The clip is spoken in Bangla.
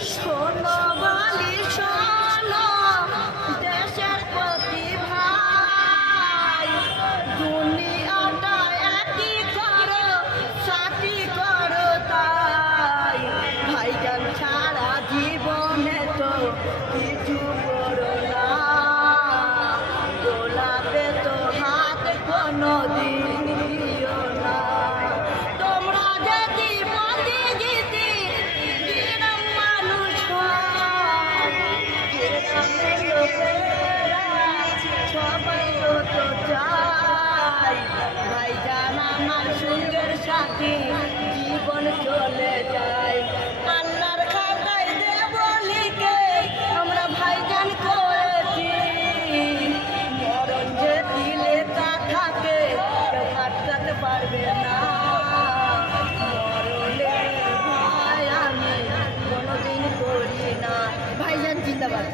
শোনো বালি শোনো দেশের প্রতি ভাই, দুনিয়াটা একই করো সাথী করো তাই, ভাইজান ছাড়া জীবনে তো কিছু করো না, গোলাপে তো হাত কোনো দিও না। তোমরা যদি বন্দি গীতি গ্রাম মানুষ সবাই তো চাই, ভাইজান আমার সুখের সাথী জীবন চলে যায়। আল্লাহর খাতায় দেব লিখে আমরা ভাইজান করেছি, মরণ যে দিলে তা থাকে কেউ আটকাতে পারবে না। মরণের ভয় আমি কোনোদিন করি না। ভাইজান জিন্দাবাদ।